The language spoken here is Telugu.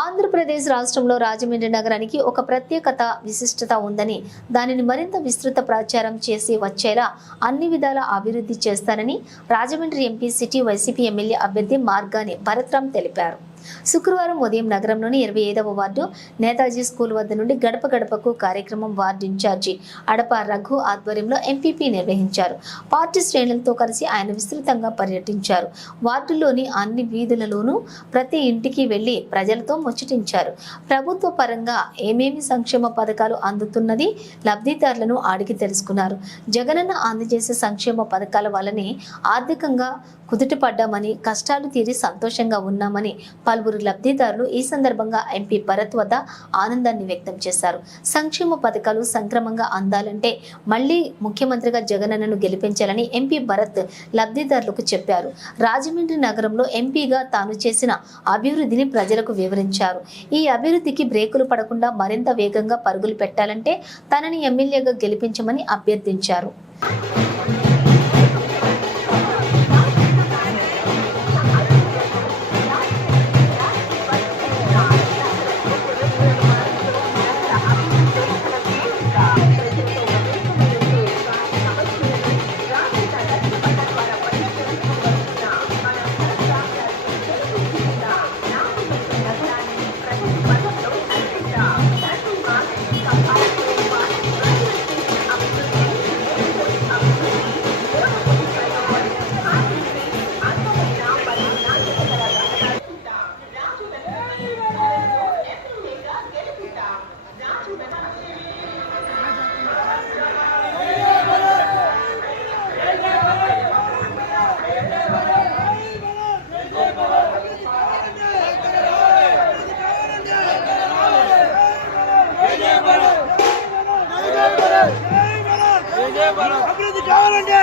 ఆంధ్రప్రదేశ్ రాష్ట్రంలో రాజమండ్రి నగరానికి ఒక ప్రత్యేకత విశిష్టత ఉందని, దానిని మరింత విస్తృత ప్రచారం చేసి వచ్చేలా అన్ని విధాల అభివృద్ధి చేస్తానని Rajahmundry MP city YCP MLA అభ్యర్థి మార్గాని భరత్రామ్ తెలిపారు. శుక్రవారం ఉదయం నగరంలోని 25వ వార్డు నేతాజీ స్కూల్ వద్ద నుండి గడప గడపకు కార్యక్రమం వార్డు ఇన్ఛార్జి అడప రఘు ఆధ్వర్యంలో ఎంపీపీ నిర్వహించారు. పార్టీ శ్రేణులతో కలిసి ఆయన విస్తృతంగా పర్యటించారు. వార్డులోని అన్ని వీధులలోనూ ప్రతి ఇంటికి వెళ్లి ప్రజలతో ముచ్చటించారు. ప్రభుత్వ పరంగా ఏమేమి సంక్షేమ పథకాలు అందుతున్నది లబ్ధిదారులను అడిగి తెలుసుకున్నారు. జగనన్న అందజేసే సంక్షేమ పథకాల వల్లనే ఆర్థికంగా కుదుటపడ్డామని, కష్టాలు తీరి సంతోషంగా ఉన్నామని పలువురు లబ్ధిదారులు ఈ సందర్భంగా ఎంపీ భరత్ వద్ద ఆనందాన్ని వ్యక్తం చేశారు. సంక్షేమ పథకాలు సంక్రమంగా అందాలంటే మళ్లీ ముఖ్యమంత్రిగా జగనన్నను గెలిపించాలని ఎంపీ భరత్ లబ్ధిదారులకు చెప్పారు. రాజమండ్రి నగరంలో ఎంపీగా తాను చేసిన అభివృద్ధిని ప్రజలకు వివరించారు. ఈ అభివృద్ధికి బ్రేకులు పడకుండా మరింత వేగంగా పరుగులు పెట్టాలంటే తనని ఎమ్మెల్యేగా గెలిపించమని అభ్యర్థించారు. అభివృద్ధి కావాలండి.